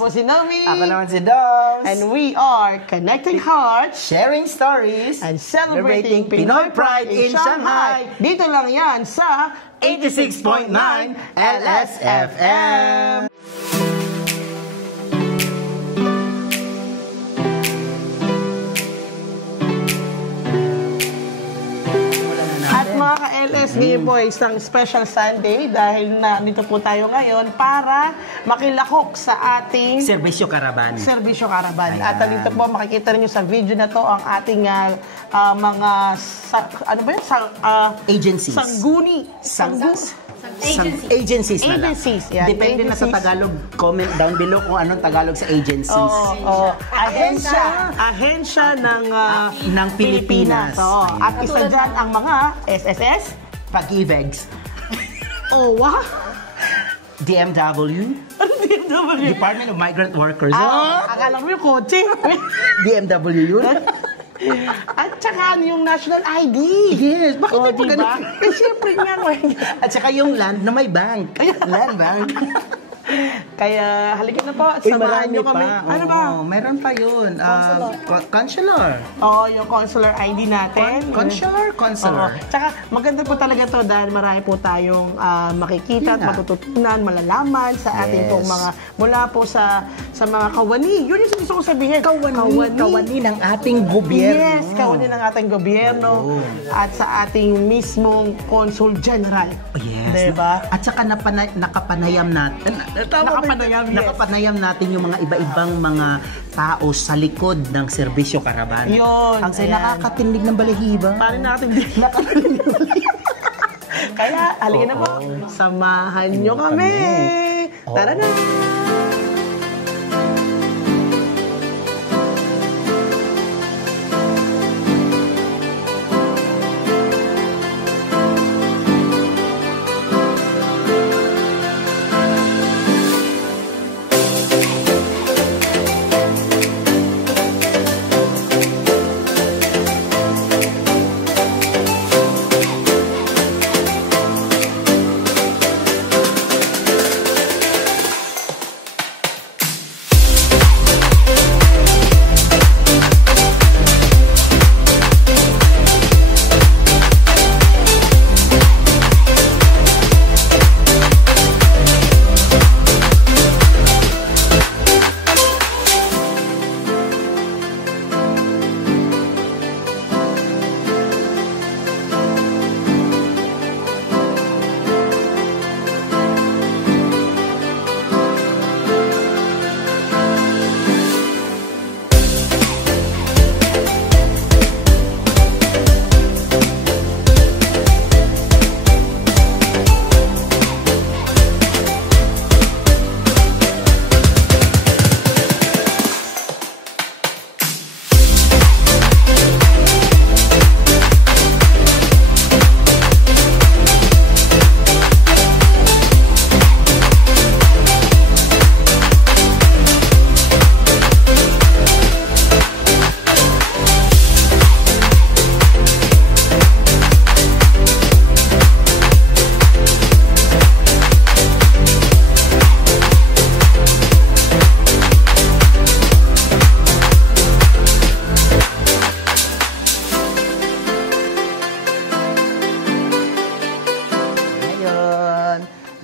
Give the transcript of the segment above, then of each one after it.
po si Nomi. Ako naman si Doms. And we are Connecting Hearts, sharing stories, and celebrating Pinoy Pride in Shanghai. Dito lang yan sa 86.9 LSFM. Mga ka-LS, ngayon po ay isang special Sunday dahil nandito po tayo ngayon para makilahok sa ating Serbisyo Karaban. At dito po makikita niyo sa video na to ang ating mga agencies. Agencies na lang. Yeah, depende na sa Tagalog. Comment down below kung anong Tagalog sa agencies. Ahensya ng Pilipinas. At isa dyan ang mga SSS, Pag-IVEGS, OWA, DMW, Department of Migrant Workers. Akala mo yung kotse. DMW yun. At saka yung national ID. Yes, bakit diba? ganun? Siyempre nga. At saka yung land na may bank. Land bank. Kaya halika na po, samahan nyo kami. Ano ba? Meron pa yun. Consular. Yung consular ID natin. Consular. Tsaka maganda po talaga to dahil marami po tayong makikita at matututunan, malalaman sa ating pong mga, mula po sa mga kawani. Yun yung gusto ko sabihin. Kawani ng ating gobyerno. Yes, kawani ng ating gobyerno. At sa ating mismong Consul General. Yes. Diba? At saka nakapanayam natin. Nakapanayam natin yung mga iba-ibang mga tao sa likod ng Serbisyo Karaban. Yun. Ang nakakatindig ng balahibo. Parang nakakatindig ng balahibo. Kaya, halika na po. Samahan nyo kami. Tara na.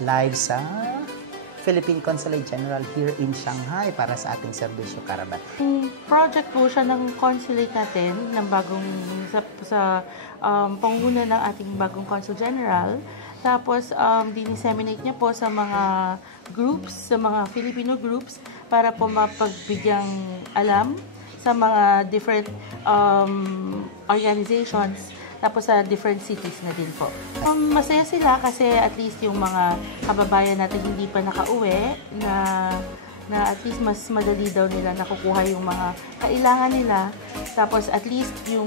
Live sa Philippine Consulate General here in Shanghai para sa ating Serbisyo Karaban. Project po siya ng consulate natin ng bagong sa pangunguna ng ating bagong Consul General. Tapos dinisseminate niya po sa mga groups, sa mga Filipino groups para po mapagbigyang alam sa mga different organizations. Tapos sa different cities na din po. Masaya sila kasi at least yung mga kababayan natin hindi pa nakauwi na at least mas madali daw nila nakukuha yung mga kailangan nila. Tapos at least yung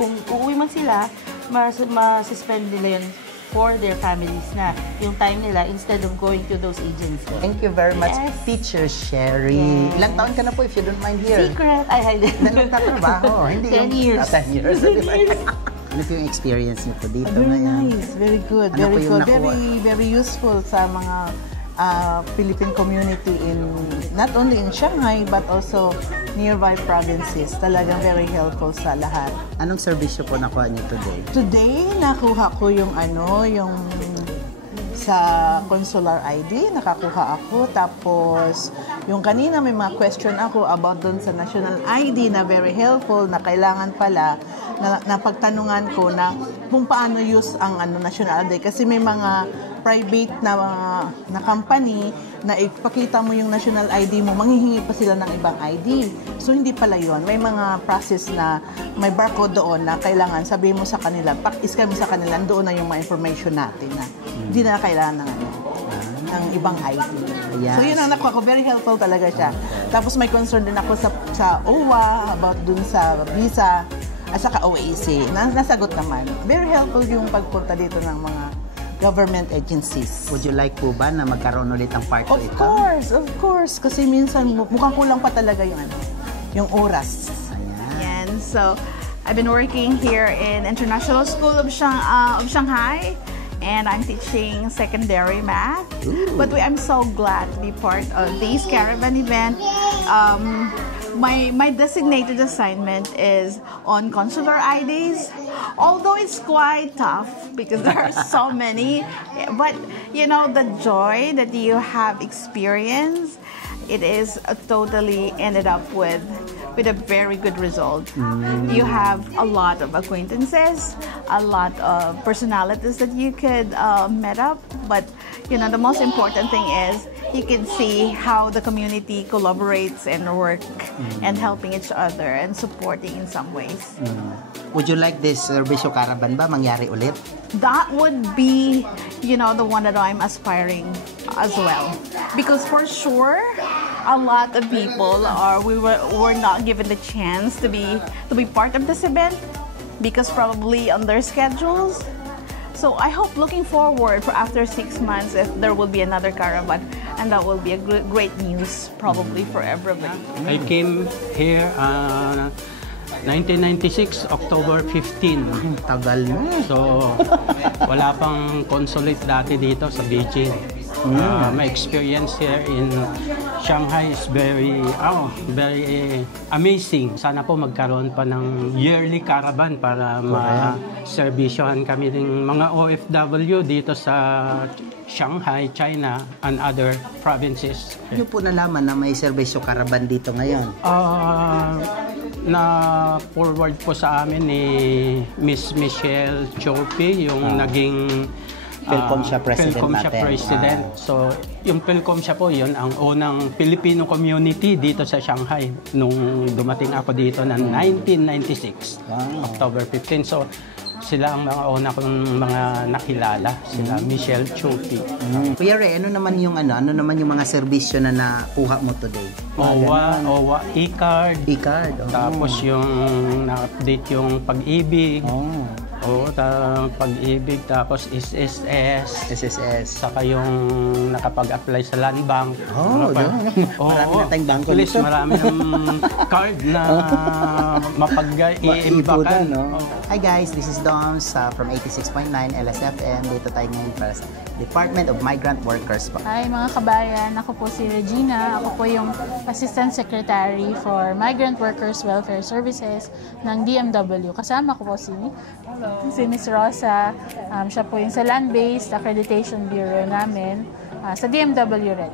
kung uuwi man sila, mas-spend nila yun for their families na yung time nila instead of going to those agencies. Thank you very much, Teacher Sherry. Yes. Ilang taon ka na po if you don't mind here? Secret, I hide it. Nagtatrabaho. 10 years. 10 years. Ano po yung experience niyo po dito Very ngayon? nice, very good, Ano very po yung good, very useful sa mga Philippine community in not only in Shanghai but also nearby provinces. Talagang very helpful sa lahat. Anong serbisyo po nakuha niyo today? Today, nakuha ko yung sa consular ID, nakakuha ako. Tapos, yung kanina may mga question ako about dun sa national ID na very helpful, na kailangan pala, na pagtanungan ko na kung paano use ang national ID. Kasi may mga private na company na ipakita mo yung national ID mo, manghihingi pa sila ng ibang ID. So, hindi pala yun. May mga process na may barcode doon na kailangan sabihin mo sa kanila, scan mo sa kanila, doon na yung mga information natin na hindi na kailangan ng ibang ID. Yes. So, yun ang nakuha ko. Very helpful talaga siya. Tapos, may concern din ako sa OWA, about dun sa visa, at saka OAC. Nasagot naman. Very helpful yung pagpunta dito ng mga government agencies. Would you like po ba na magkaroon ulit ang part 2 ito? Of course. Kasi minsan, mukhang kulang pa talaga yung oras. Ayan. So, I've been working here in International School of Shanghai, and I'm teaching secondary math. Ooh. But I'm so glad to be part of this caravan event. My designated assignment is on consular IDs, although it's quite tough because there are so many. But, the joy that you have experienced, it is totally ended up with a very good result. You have a lot of acquaintances, a lot of personalities that you could meet up. But, the most important thing is you can see how the community collaborates and work and helping each other and supporting in some ways. Would you like this Serbisyo Caravan ba mangyari ulit? That would be, the one that I'm aspiring as well. Because for sure, a lot of people were not given the chance to be part of this event because probably on their schedules. So I hope looking forward for after 6 months if there will be another caravan, and that will be a great news probably for everybody. I came here 1996, October 15. Tagal na. So, wala pang consulate dati dito sa Beijing. My experience here in Shanghai is very amazing. Sana po magkaroon pa ng yearly caravan para ma-servisyohan kami ng mga OFW dito sa Shanghai, China, and other provinces. Yung po nalaman na may Serbisyo Caravan dito ngayon? Na-forward po sa amin ni Miss Michelle Chopi, yung naging Philcom siya president. So, yung Philcom siya po, yun ang unang Filipino community dito sa Shanghai nung dumating ako dito ng 1996, October 15. So, sila ang mga una kong mga nakilala, sila Michelle Chopi. Kuya Ray, ano naman yung mga serbisyo na nakuha mo today? OWA, e-card. E-card. Tapos yung na-update yung pag-ibig. Pag-ibig, tapos SSS, saka yung nakapag-apply sa land bank. Marami na tayong bangko nito. Marami ng card na mapag-iimbakan. Hi guys, this is Doms from 86.9 LSFM. Dito tayo ngayon para sa Department of Migrant Workers. Hi mga kabayan, ako po si Regina. Ako po yung Assistant Secretary for Migrant Workers Welfare Services ng DMW. Kasama ko po si Miss Rosa. Siya po yung sa Land-Based Accreditation Bureau namin sa DMW rin.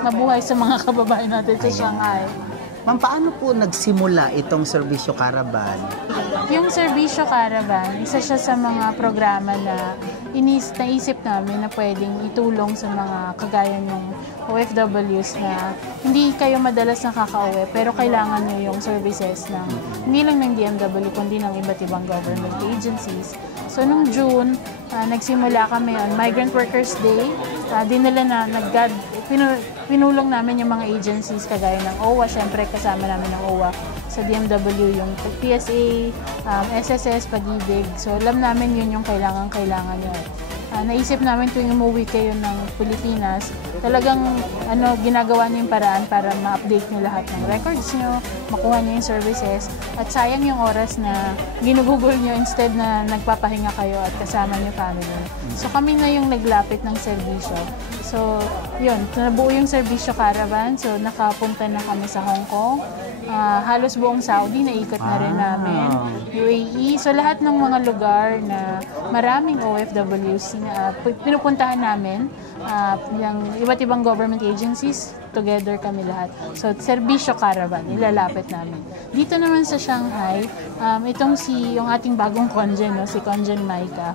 Mabuhay sa mga kababayan natin sa Shanghai. Ma'am, paano po nagsimula itong Serbisyo Caravan? Yung Serbisyo Caravan, isa siya sa mga programa na naisip namin na pwedeng itulong sa mga kagaya ng OFWs na hindi kayo madalas nakaka-uwi pero kailangan nyo yung services ng hindi lang ng DMW kundi ng iba't ibang government agencies. So nung June, nagsimula kami on Migrant Workers Day. Pinulong namin yung mga agencies kagaya ng OWA, syempre kasama namin ng OWA sa DMW, yung PSA, SSS, Pag-ibig. So alam namin yun yung kailangan nyo. Naisip namin tuwing umuwi kayo ng Pilipinas, talagang ginagawa niyo yung paraan para ma-update niyo lahat ng records niyo, makuha niyo yung services, at sayang yung oras na ginugugol niyo instead na nagpapahinga kayo at kasama niyo family. So kami na yung naglapit ng serbisyo. So, yun, nabuo yung Serbisyo Caravan. So, nakapunta na kami sa Hong Kong. Halos buong Saudi, naikot na rin namin. UAE. So, lahat ng mga lugar na maraming OFWs pinupuntahan namin. Yung iba't ibang government agencies, together kami lahat. So, Serbisyo Caravan, ilalapit namin. Dito naman sa Shanghai, yung ating bagong Conjen, no, si Conjen Maika,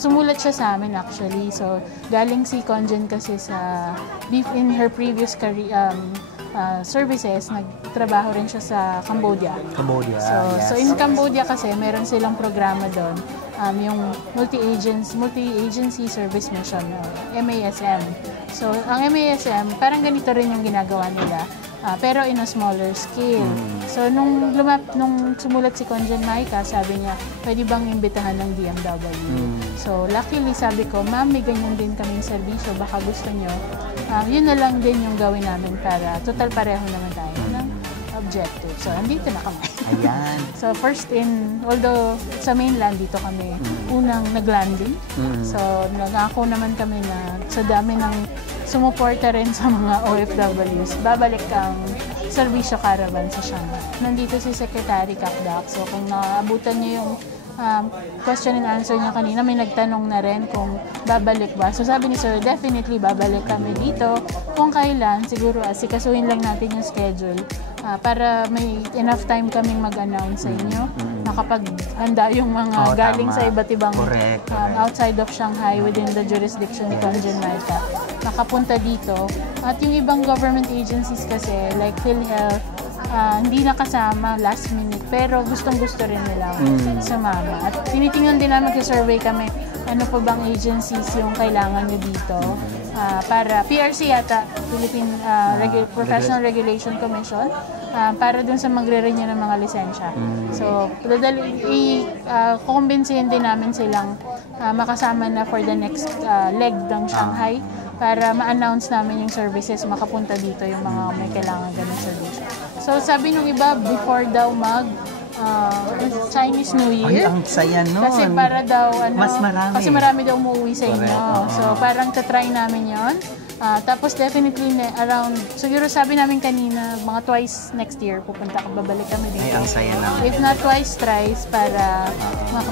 sumulat siya sa amin actually. So, galing si Conjen kasi in her previous career, services, nagtrabaho rin siya sa Cambodia. So in Cambodia kasi, meron silang programa doon, yung Multi-Agency Service Mission, MASM. So, ang MASM, parang ganito rin yung ginagawa nila, pero in a smaller scale. So, nung sumulat si Conjen Maika, sabi niya, pwede bang imbitahan ng DMW? So, luckily, sabi ko, ma'am, may ganyan din kaming serbisyo, baka gusto nyo. Yun na lang din yung gawin namin para total pareho naman tayo ng objective. So, andito na kami. Ayan. So, although sa mainland, dito kami unang nag-landing. So, nangako naman kami na sa dami ng sumuporta rin sa mga OFWs, babalik ang Serbisyo Caravan sa Shanghai. Nandito si Secretary Kakdak. So, kung naabutan niyo yung question and answer niya kanina, may nagtanong na rin kung babalik ba. So sabi ni Sir, definitely babalik kami dito. Kung kailan, siguro asikasuhin lang natin yung schedule para may enough time kaming mag-announce sa inyo. Nakapaghanda yung mga galing sa iba't ibang outside of Shanghai within the jurisdiction ni Conjen Maika. Nakapunta dito. At yung ibang government agencies kasi, like PhilHealth, hindi nakasama last minute, pero gustong-gusto rin nila sumama. At tinitingnan din namin sa survey kami, ano pa bang agencies yung kailangan nyo dito para PRC yata, Philippine Professional Regulation Commission, para dun sa magre-renew ng mga lisensya. So, kukumbinsihin din namin silang makasama na for the next leg ng Shanghai para ma-announce namin yung services, makapunta dito yung mga may kailangan ganun service. So, sabi nung iba, before daw Chinese New Year. Ay, ang saya nun. Kasi para daw, mas marami. Kasi marami daw umuwi sa inyo. So, parang tatry namin yon. Tapos definitely around, siguro sabi namin kanina, mga twice next year, babalik kami dito. Ay, ang saya naman. If not twice, thrice, para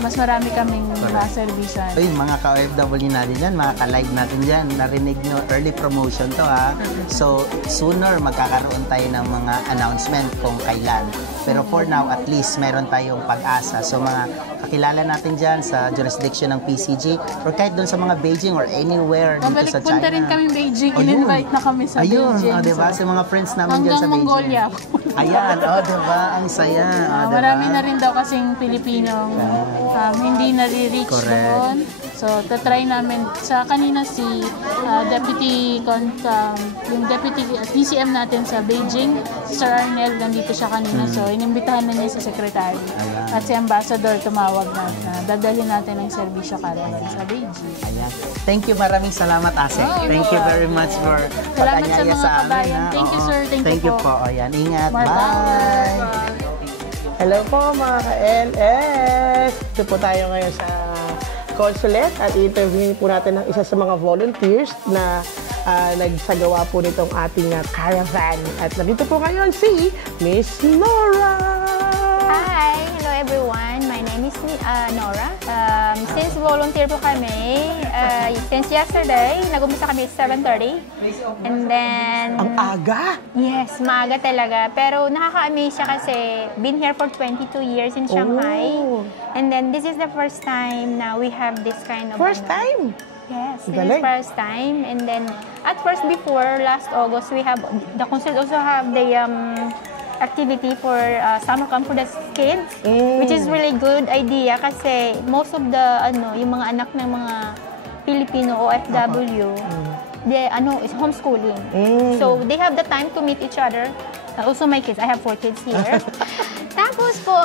mas marami kaming maservisyon. Ay, mga ka-OFW natin dyan, mga ka-live natin dyan, narinig nyo, early promotion to ha. So, sooner magkakaroon tayo ng mga announcement kung kailan. Pero for now, at least, meron tayong pag-asa. So, mga kakilala natin dyan sa jurisdiction ng PCG, or kahit doon sa mga Beijing or anywhere dito sa China. Punta rin kami Beijing. In-invite na kami sa Beijing. Ayun, diba? Sa mga friends namin dyan sa Beijing. Hanggang Mongolia. Ayan, diba? Ang saya. Diba? Marami na rin daw kasing Pilipinong hindi nare-reach doon. So, tatry namin. Kanina si yung Deputy DCM natin sa Beijing, si Sir Arnel, nandito siya kanina. So, inimbitahan na niya si Secretary. At si Ambassador tumawag na dadalhin natin ang Serbisyo Caravan sa Beijing. Ayan. Thank you, maraming salamat, Ase. Thank you very much for pag-anyaya sa amin. Thank you, sir. Thank you po. Ayan, ingat. Bye. Hello po mga ka-LS! Ito po tayo ngayon sa consulate at i-interviewin po natin ang isa sa mga volunteers na nagsagawa po nitong ating caravan. At nandito po ngayon si Miss Nora! Hi! Hello everyone! My name is Nora. Since volunteer po kami, since yesterday, nag-umpisa kami 7:30. And then... Ang aga? Yes, maaga talaga. Pero nakaka-amaze siya kasi been here for 22 years in Shanghai. And then this is the first time na we have this kind of... First time? Yes, this is first time. And then at first before, last August, we have, the consulate also have the activity for summer camp for the kids, which is really good idea kasi most of the yung mga anak ng mga Filipino OFW, they is homeschooling. So they have the time to meet each other. Also my kids, I have 4 kids here. Tapos po,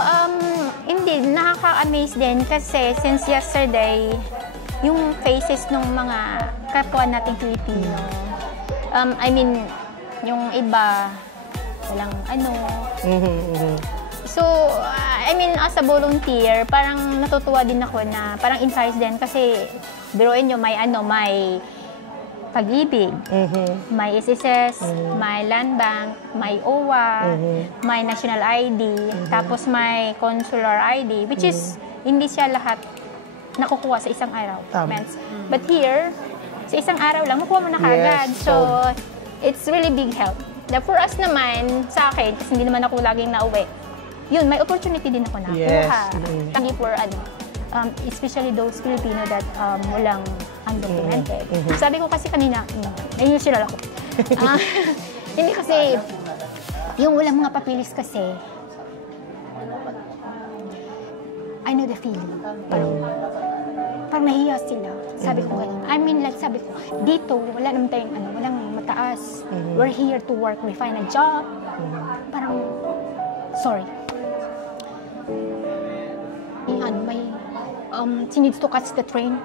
indeed, nakaka-amaze din kasi since yesterday, yung faces ng mga kapwa nating Filipino, I mean, yung iba, walang So, I mean, as a volunteer, parang natutuwa din ako na parang inspired din kasi biruin nyo, may Pag-ibig, may SSS, may Land Bank, may OWA, may National ID, tapos may Consular ID, which is hindi siya lahat nakukuha sa isang araw. But here, sa isang araw lang, makuha mo na kagad. So, it's really big help. For us naman, sa akin, kasi hindi naman ako laging nauwi, yun, may opportunity din ako nakuha. Thank you for, especially those Filipino that walang undocumented. Sabi ko kasi kanina, nainusural ako. Hindi kasi, yung walang mga papilis kasi, I know the feeling. Parang nahiya sila. Sabi ko ganun. I mean, like, sabi ko, dito, wala naman tayong, walang mataas. We're here to work. We find a job. Parang, sorry. May, she needs to catch the train.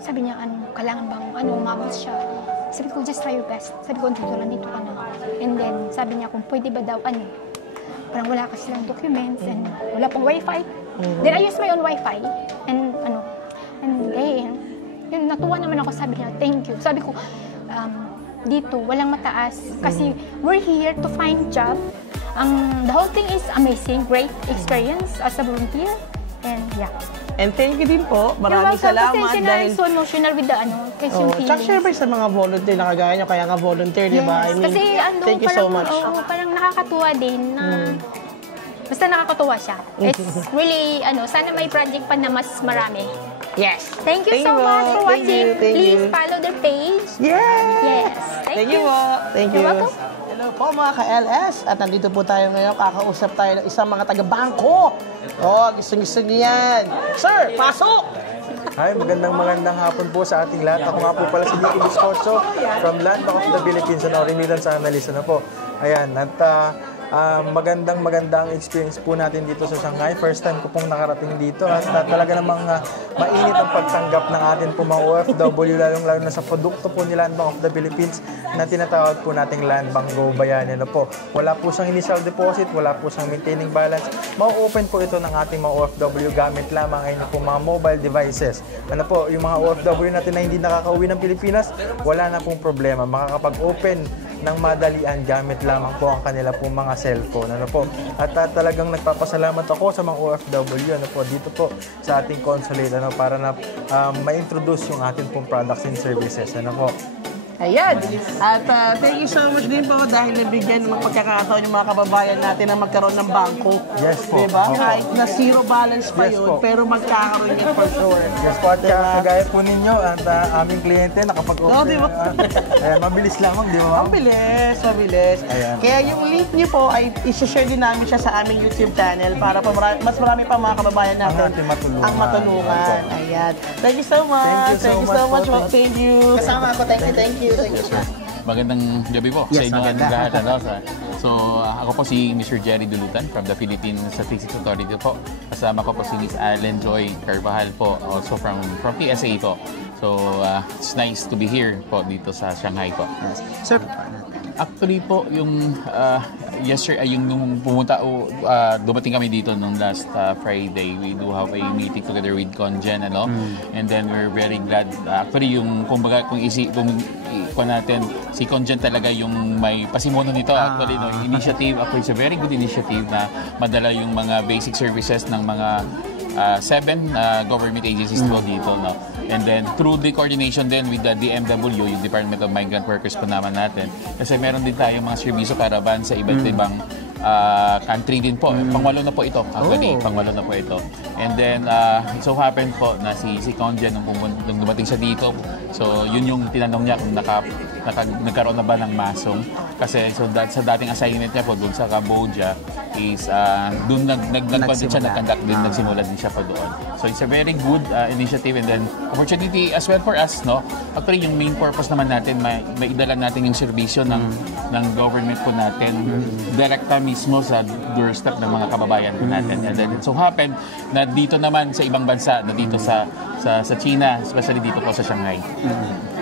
Sabi niya, kailangan bang, umabot siya. Sabi ko, just try your best. Sabi ko, dito ka na. And then, sabi niya, kung pwede ba daw, parang wala kasi silang documents and wala pang wifi. Then I use my own wifi. And yun, natuwa naman ako, sabi niya, thank you. Sabi ko, dito, walang mataas. Kasi we're here to find job. The whole thing is amazing, great experience as a volunteer. And yeah. And thank you din po. Maraming salamat. Kasi dahil so emotional with the kasi yung feelings. Tsaka syempre sa mga volunteer na kagaya nyo, kaya nga volunteer, di ba? I mean, kasi thank you so much. Parang nakakatuwa din na basta nakakatuwa siya. It's really, sana may project pa na mas marami. Yes. Thank you so much for watching. Please follow their page. Yes. Thank you. Thank you. You're welcome. Hello po mga ka-LS. At nandito po tayo ngayon. Kakausap tayo ng isang mga taga-bangko. Gusto niyo yan. Sir, pasok! Hi, magandang hapon po sa ating lahat. Ako nga po pala si Nicky Biscocho from Land Bank of the Philippines, remittance analyst po. Ayan, at magandang experience po natin dito sa Shanghai. First time ko pong nakarating dito at talaga namang mainit ang pagtanggap ng atin po mga OFW, lalong-lalo na sa produkto po ni Land Bank of the Philippines na tinatawag po nating Land Bank Go Bayani. Po. Wala po siyang initial deposit, wala po siyang maintaining balance. Ma-open po ito ng ating mga OFW gamit lamang ay po mga mobile devices. Po, yung mga OFW natin na hindi nakakauwi ng Pilipinas, wala na pong problema. Makakapag-open ng madalian gamit lamang po ang kanila po mga cellphone. Po. At talagang nagpapasalamat ako sa mga OFW po dito po sa ating consulate para na ma-introduce yung ating pong products and services. Po. Ayan. At thank you so much din po dahil nabigyan ng pagkakataon yung mga kababayan natin na magkaroon ng bangko. Yes po. Diba? Kahit na zero balance pa yun, pero magkakaroon yun for sure. Yes po. At kagaya po ninyo at aming kliyente nakapag-open. Diba? Mabilis lamang, di ba? Mabilis. Ayan. Kaya yung link niyo po ay isi-share din namin siya sa aming YouTube channel para mas marami pa mga kababayan natin ang matulungan. Ayan. Thank you so much. Thank you so much. Thank you. Kasama ako. Thank you. Magandang gabi po sa inyo lahat. So, ako po si Mr. Jerry Dulutan from the Philippine Statistics Authority po. Kasama ko po si Ms. Allen Joy Carvajal po, also from PSA po. So, it's nice to be here po dito sa Shanghai po. Sir, actually po, yung yesterday, yung nung dumating kami dito nung last Friday, we do have a meeting together with Congen, and then we're very glad. Actually, yung kumbaga, kung natin, si Congen talaga yung may pasimuno nito. Actually, initiative, actually, it's a very good initiative na madala yung mga basic services ng mga 7 government agencies po dito, And then, through the coordination then with the DMW, yung Department of Migrant Workers po naman natin, kasi meron din tayong mga servisyo caravan sa iba't ibang country din po. Pangwalo na po ito, actually. Pangwalo na po ito. And then, it so happened po na si Congen nung dumating siya dito. So, yun yung tinanong niya kung nagkaroon na ba ng masong. Kasi sa dating assignment niya po doon sa Cambodia is doon nagconduct din, nagsimula din siya pa doon. So, it's a very good initiative and then opportunity as well for us, Actually, yung main purpose naman natin, maidala natin yung serbisyo ng government po natin direkta mismo sa doorstep ng mga kababayan po natin. And then it so happened na dito naman sa ibang bansa, na dito sa China, especially dito po sa Shanghai.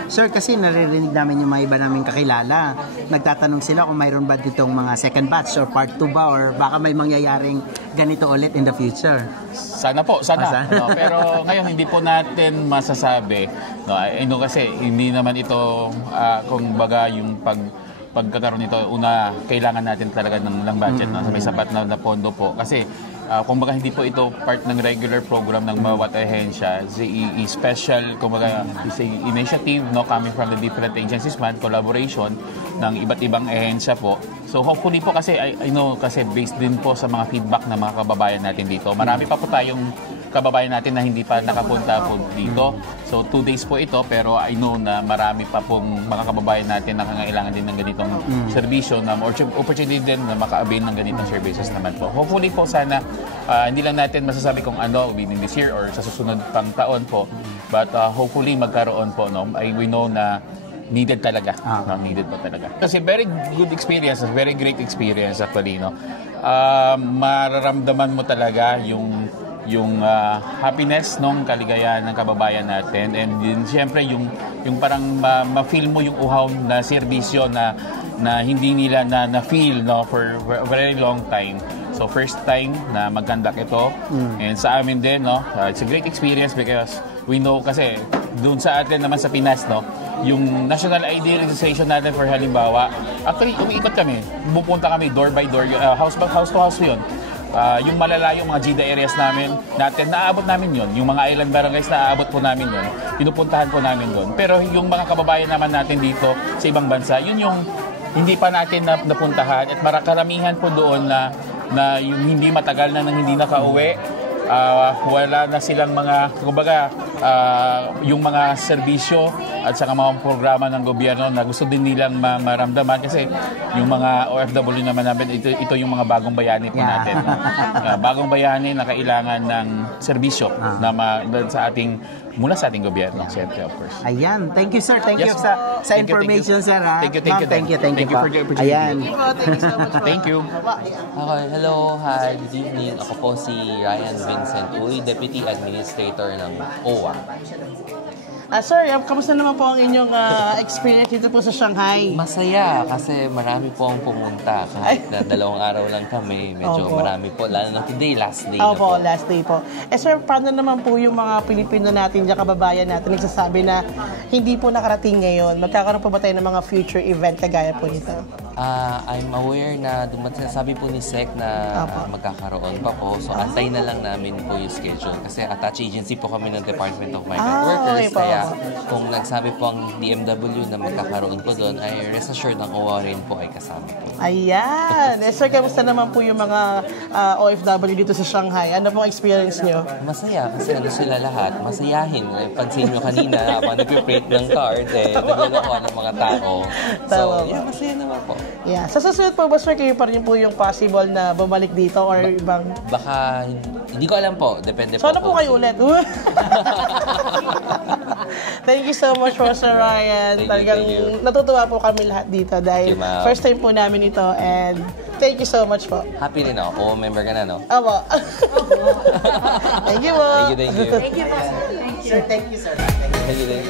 Sir, kasi naririnig namin yung mga iba naming kakilala. Nagtatanong sila kung mayroon ba ditong mga second batch or part 2 ba or baka may mangyayaring ganito ulit in the future. Sana po, sana. No, pero ngayon hindi po natin masasabi. No, kasi hindi naman ito kung baga yung pagkakaroon nito, una, kailangan natin talaga ng lang budget, no? May sapat na pondo po. Kasi, kumbaga hindi po ito part ng regular program ng bawat ahensya. Special, kumbaga, is a initiative, no, coming from the different agencies man, collaboration ng iba't ibang ahensya po. So, hopefully po kasi, I know, kasi based din po sa mga feedback ng mga kababayan natin dito. Marami pa po tayong kababayan natin na hindi pa nakapunta po dito. So, 2 days po ito, pero I know na marami pa pong mga kababayan natin na nangangailangan din ng ganitong serbisyo, na opportunity din na maka-avail ng ganitong services naman po. Hopefully po sana, hindi lang natin masasabi kung ano within this year or sa susunod pang taon po, but hopefully magkaroon po, no? We know na needed talaga. Needed po talaga. Kasi very good experience, very great experience actually, no? Mararamdaman mo talaga yung happiness nung kaligayahan ng kababayan natin, and din siyempre yung parang ma-feel mo yung uhaw na serbisyo na hindi nila na feel, no, for a very long time. So first time na mag-conduct ito, and sa amin din, no, it's a great experience because we know kasi doon sa atin naman sa Pinas, no, yung national ID registration natin, for halimbawa, actually umiikot kami, pupunta kami door by door, house to house yun. Yung malalayong mga GIDA areas natin, naaabot namin yon. Yung mga island barangays, naaabot po namin yon. Pinupuntahan po namin doon. Pero yung mga kababayan naman natin dito sa ibang bansa, yun yung hindi pa natin napuntahan, at karamihan po doon na yung hindi matagal na nang hindi nakauwi. Wala na silang mga, kumbaga, yung mga serbisyo at saka mga programa ng gobyerno na gusto din nilang maramdaman, kasi yung mga OFW naman namin, ito yung mga bagong bayani po natin. Bagong bayani na kailangan ng serbisyo na mula sa ating gobyerno, siyempre, of course. Ayan. Thank you, sir. Thank you sa information, sir. Thank you. Thank you for the opportunity. Ayan. Thank you so much. Thank you. Okay, hello, hi, good evening. Ako po si Ryan Vincent Uy, Deputy Administrator ng OWA. Sir, kamusta naman po ang inyong experience dito po sa Shanghai? Masaya kasi marami po ang pumunta. Kahit na 2 araw lang kami, medyo marami po. Lalo na today, last day na po. Last day po. Sir, paano naman po yung mga Pilipino natin, yung kababayan natin, nagsasabi na hindi po nakarating ngayon? Magkakaroon po ba tayo ng mga future event kagaya po nito? I'm aware na sabi po ni SEC na magkakaroon pa po. So, antay na lang namin po yung schedule. Kasi attached agency po kami ng Department of Migrant Workers. Kaya kung nagsabi po ang DMW na magkakaroon po doon, ay rest assured ang OWA rin po ay kasama po. Ayan! Sir, kamusta naman po yung mga OFW dito sa Shanghai? Ano pong experience nyo? Masaya kasi sila lahat. Masayahin. Pansin nyo kanina, habang nag-print ng card, naglalawa ng mga tao. So, masaya naman po. Yeah. Sa susunod po ba, sir, kayo pa rin po yung possible na bumalik dito or ibang... Baka, hindi ko alam po. Depende po. So, ano po kayo ulit? Thank you so much po, Sir Ryan. Talagang natutuwa po kami lahat dito dahil first time po namin ito, and thank you so much po. Happy rin ako. Member ka na, no? Opo. Thank you po. Thank you. Thank you po. Sir, thank you, sir. Thank you.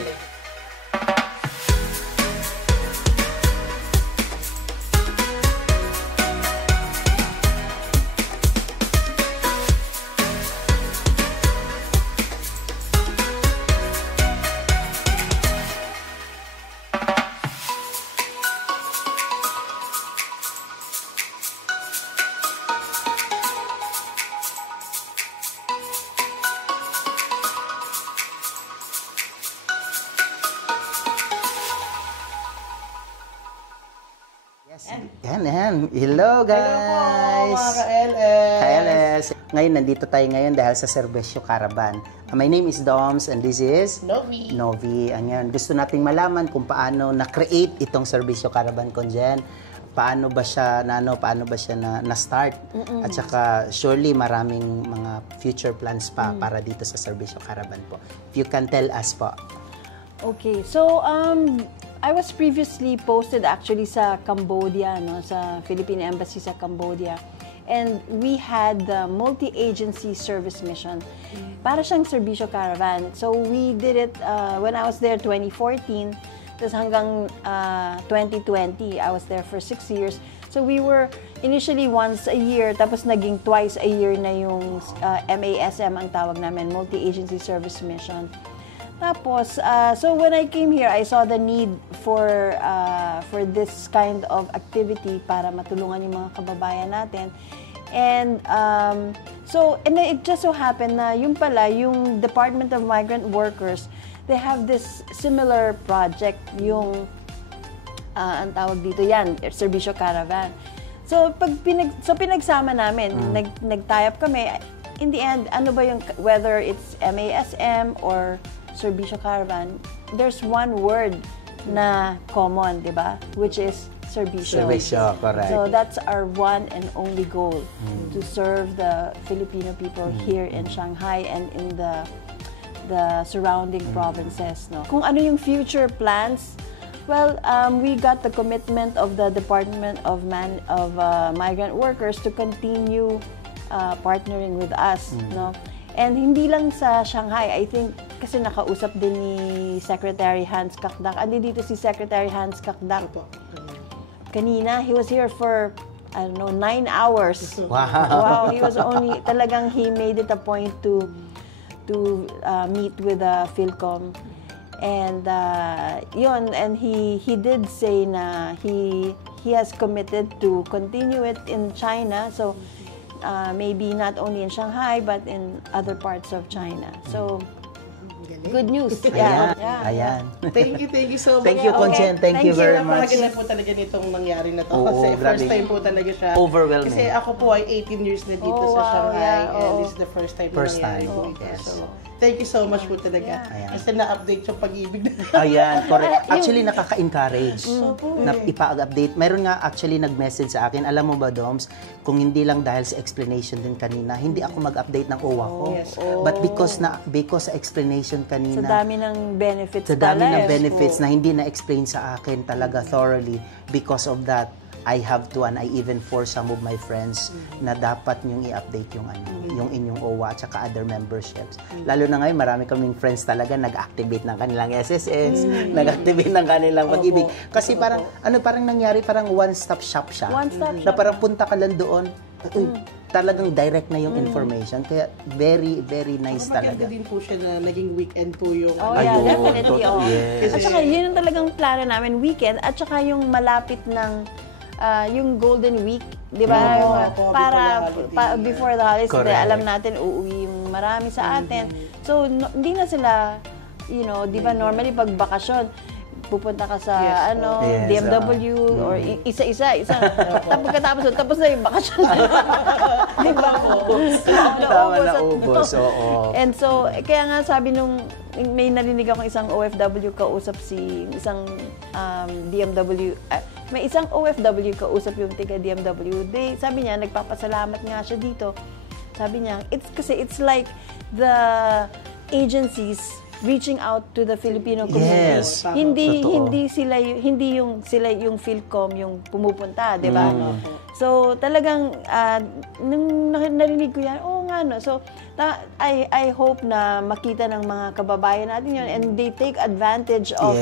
Hello guys! Hello po, mga ka-LS! Ka-LS! Ngayon, nandito tayo ngayon dahil sa Serbisyo Caravan. My name is Doms and this is... Novi. Ayan, gusto nating malaman kung paano na-create itong Serbisyo Caravan Conjen. Paano ba siya na-start? At saka, surely maraming mga future plans pa para dito sa Serbisyo Caravan po. If you can tell us po. Okay, so I was previously posted actually sa Cambodia, no, sa Philippine Embassy sa Cambodia. And we had the multi-agency service mission. Para siyang Serbisyo Caravan. So we did it when I was there 2014. Tapos hanggang 2020, I was there for 6 years. So we were initially once a year, tapos naging twice a year na yung MASM ang tawag namin, Multi-Agency Service Mission. Tapos, so when I came here, I saw the need for this kind of activity para matulungan yung mga kababayan natin. And and it just so happened na yung pala, yung Department of Migrant Workers, they have this similar project, yung ang tawag dito yan, Serbisyo Caravan. So pinagsama namin, nag-tie up kami. In the end, ano ba yung, whether it's MASM or Serbisyo Caravan, there's one word na common, di ba? Which is Serbisyo. Serbisyo, correct. So that's our one and only goal, to serve the Filipino people here in Shanghai and in the surrounding provinces. No? Kung ano yung future plans, well, we got the commitment of the Department of Migrant Workers to continue partnering with us. No? And hindi lang sa Shanghai, I think, kasi nakausap din ni Secretary Hans Kakdak. Andi dito si Secretary Hans Kakdak. Kanina, he was here for, I don't know, 9 hours. Wow, he was only, talagang he made it a point to meet with Philcom, and yun, and he did say na he has committed to continue it in China, so maybe not only in Shanghai but in other parts of China. So good news. Ayan. Thank you so much. Thank you, Conjen. Thank you very much. Napakaganda po talaga nitong nangyari na to. Oo, kasi grabe. first time po talaga siya. Overwhelming. Kasi ako po ay 18 years na dito sa Shanghai. And this is the first time na nangyari po ito. Yes. So, thank you so much po talaga. Kasi na-update yung pag-ibig na. Ayan, correct. Actually, nakaka-encourage na ipa-update. Meron nga actually nag-message sa akin, alam mo ba, Doms, kung hindi lang dahil sa explanation din kanina, hindi ako mag-update ng OWA ko. But because sa explanation kanina, sa dami ng benefits na hindi na-explain sa akin talaga thoroughly, because of that, I have to, and I even force some of my friends na dapat niyong i-update yung inyong OWA at saka other memberships. Lalo na ngayon, marami kaming friends talaga nag-activate ng kanilang SSS, nag-activate ng kanilang pag-ibig. Kasi parang nangyari, parang one-stop shop siya. Na parang punta ka lang doon, talagang direct na yung information. Kaya very, very nice talaga. Maganda din po siya na naging weekend po yung... definitely. Yes. At saka yun yung talagang plano namin, weekend, at saka yung malapit ng yung Golden Week, di ba? Para before the holidays, alam natin uuwi yung marami sa atin. So, hindi na sila, di ba, normally pag bakasyon, pupunta ka sa DMW or isa. Tapos na yung bakasyon. Di ba po? Naubos, oo. And so, kaya nga sabi nung, may narinig akong isang OFW kausap isang DMW, may isang OFW kausap yung tiga DMW. Sabi niya, nagpapasalamat nga siya dito. Sabi niya, it's like the agencies reaching out to the Filipino community. Yes. Hindi sila yung Philcom yung pumupunta, 'di ba? So talagang nung narinig ko 'yan, nga no. So I hope na makita ng mga kababayan natin 'yon, and they take advantage of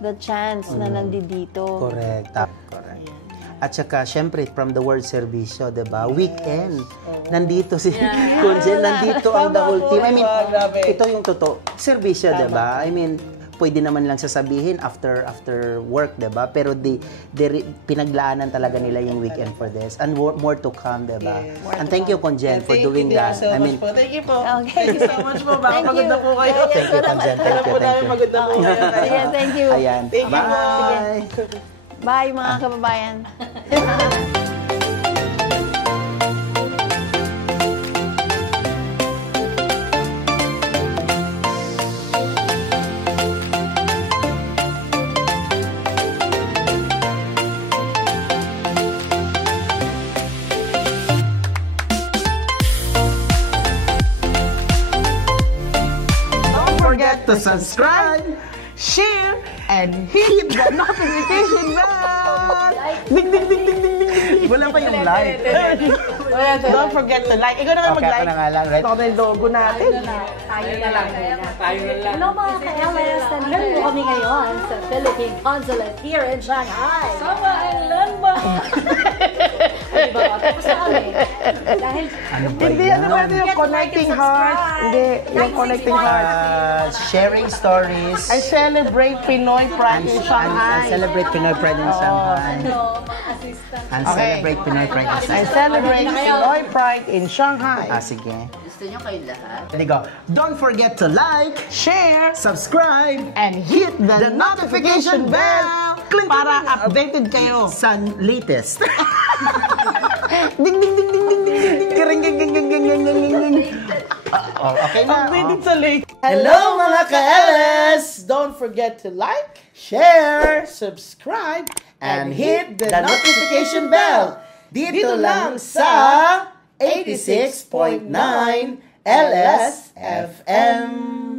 the chance na nandito. Correct. At saka, syempre, from the word serbisyo, diba? Weekend. Nandito si Conjen, nandito ang the whole team. I mean, ito yung totoo. Serbisyo, diba? I mean, pwede naman lang sasabihin after work, diba? Pero pinaglaanan talaga nila yung weekend for this. And more to come, diba? And thank you, Conjen, for doing that. I mean, thank you po. Thank you so much po. Baka pagod na po kayo. Thank you, Conjen. Thank you. Pagod na po kayo. Thank you. Ayan. Bye. Bye, mga kababayan. Don't forget to subscribe, share, and hit the notification bell. Ding, ding, ding, ding, ding, ding, ding. Wala pa yung like. Don't forget to like. Ikaw na nga Okay, mag-like. ako na nga lang, right? Ito na yung logo natin. Tayo na lang. Hello mga ka-LS, nandito po kami ngayon sa Philippine Consulate here in Shanghai. Sama ang lamba! Diba? Tapos na kami. Dahil, Hindi, ano ba ito yung connecting hearts? Hindi, yung connecting hearts. Sharing stories. I celebrate Pinoy Pride in Shanghai. And celebrate Pinoy Pride in Shanghai. And Okay. celebrate Pinoy Pride in I Shanghai. celebrate Pinoy Pride in Shanghai. Sige. gusto nyo kayo lahat. There you go. Don't forget to like, Share, subscribe, and hit the notification bell para updated kayo sa latest. ding ding ding ding ding ding ding ding ding ding ding ding ding ding ding. Okay na. Updated sa late. Hello mga ka-LS! Don't forget to like, Share, subscribe, and hit the notification bell. Dito lang sa 86.9 LS FM.